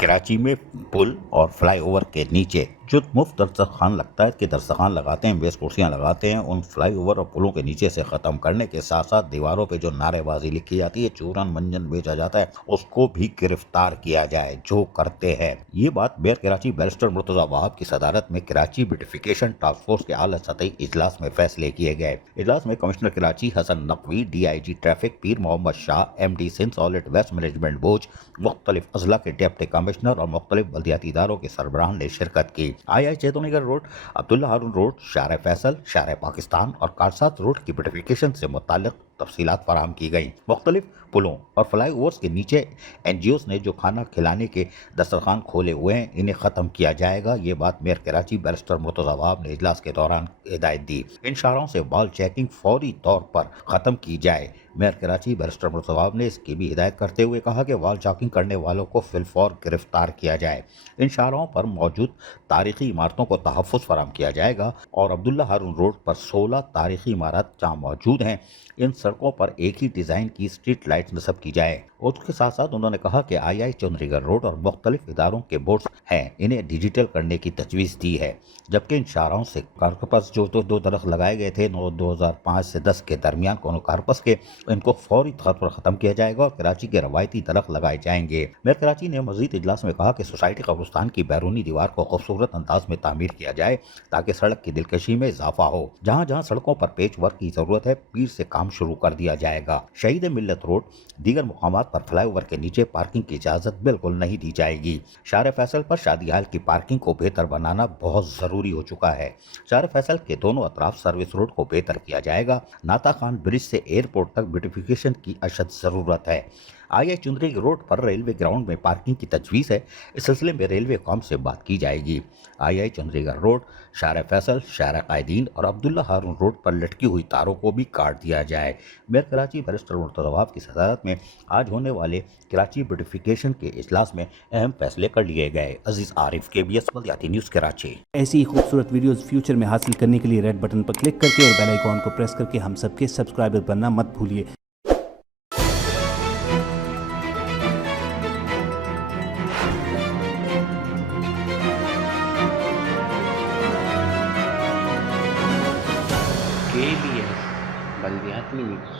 کراچی میں پل اور fly over کے نیچے جو مفت دسترخوان لگتا ہے کہ دسترخوان لگاتے ہیں، میز کرسیاں لگاتے ہیں، ان فلائی اوور اور پلوں کے نیچے سے ختم کرنے کے ساتھ ساتھ دیواروں پہ جو نعرے بازی لکھی جاتی ہے، چورن منجن بیچا جاتا ہے، اس کو بھی گرفتار کیا جائے جو کرتے ہیں۔ یہ بات میئر کراچی بیرسٹر مرتضی وہاب کی صدارت میں کراچی بیوٹیفیکیشن ٹاسک فورس کے اعلیٰ سطحی اجلاس میں فیصلے کیے گئے۔ اجلاس میں commissioner Karachi Hasan Naqvi, D I G traffic Pir Muhammad Shah, M D Sindh solid waste management بوج، مختلف اضلاع کے ڈپٹی کمشنر اور مختلف بلدیاتی اداروں کے سربراہان نے شرکت کی۔ آئی چیتونی گڑھ روڈ، عبداللہ ہارون روڈ، شارع فیصل، شارع پاکستان اور کارسات روڈ کی بیوٹیفیکیشن سے متعلق تفصیلات فراہم کی گئیں۔ مختلف پلوں اور فلائی اوورز کے نیچے این جی اوز نے جو کھانا کھلانے کے دسترخوان کھولے ہوئے ہیں، انہیں ختم کیا جائے گا۔ یہ بات میئر کراچی بیرسٹر مرتضی وہاب نے اجلاس کے دوران ہدایت دی۔ ان شاہراہوں سے وال چیکنگ فوری طور پر ختم کی جائے۔ میئر کراچی بیرسٹر مرتضی وہاب نے اس کی بھی ہدایت کرتے ہوئے کہا کہ وال چیکنگ کرنے والوں کو فی الفور گرفتار کیا جائے۔ ان شاہراہوں پر موجود تاریخی عمارتوں کو تحفظ فراہم کیا جائے گا اور عبداللہ ہارون روڈ پر 16 تاریخی عمارات جہاں موجود ہیں، ان سڑکوں پر ایک ہی ڈیزائن کی اسٹریٹ لائٹ نصب کی جائے۔ اور اس کے ساتھ ساتھ انہوں نے کہا کہ آئی چودھری گڑھ روڈ اور مختلف اداروں کے بورڈز ہیں، انہیں ڈیجیٹل کرنے کی تجویز دی ہے، جبکہ ان شاہراہوں سے کارپس جو دو درخت لگائے گئے تھے 2005 سے 10 کے درمیان کونو کارپس کے، ان کو فوری طور پر ختم کیا جائے گا اور کراچی کے روایتی درخت لگائے جائیں گے۔ میئر کراچی نے مزید اجلاس میں کہا کہ سوسائٹی قبرستان کی بیرونی دیوار کو خوبصورت انداز میں تعمیر کیا جائے تاکہ سڑک کی دلکشی میں اضافہ ہو۔ جہاں جہاں سڑکوں پر پیچ ورک کی ضرورت ہے، پیر سے کام شروع کر دیا جائے گا۔ شہید ملت روڈ، دیگر مقامات پر فلائی اوور کے نیچے پارکنگ کی اجازت بالکل نہیں دی جائے گی۔ شارع فیصل پر شادی ہال کی پارکنگ کو بہتر بنانا بہت ضروری ہو چکا ہے۔ شارع فیصل کے دونوں اطراف سروس روڈ کو بہتر کیا جائے گا۔ ناتا خان برج سے ایئرپورٹ تک بیوٹیفیکیشن کی اشد ضرورت ہے۔ آئی چودھری روڈ پر ریلوے گراؤنڈ میں پارکنگ کی تجویز ہے، اس سلسلے میں ریلوے قوم سے بات کی جائے گی۔ آئی چودھری گڑھ روڈ، شارع فیصل، شارع قائدین اور عبداللہ ہارون روڈ پر لٹکی ہوئی تاروں کو بھی کاٹ دیا جائے۔ میئر کراچی بیرسٹر مرتضی وہاب کی صدارت میں آج ہونے والے کراچی بیوٹیفیکیشن کے اجلاس میں اہم فیصلے کر لیے گئے۔ عزیز عارف، کے بی ایس بلدیاتی نیوز کراچی۔ ایسی ہی خوبصورت ویڈیوز فیوچر میں حاصل کرنے کے لیے ریڈ بٹن پر کلک کر کے اور بیل آئیکن کو پریس کر کے ہم سب کے سبسکرائبر بننا مت بھولیے۔ کے بی ایس بلدیاتی نیوز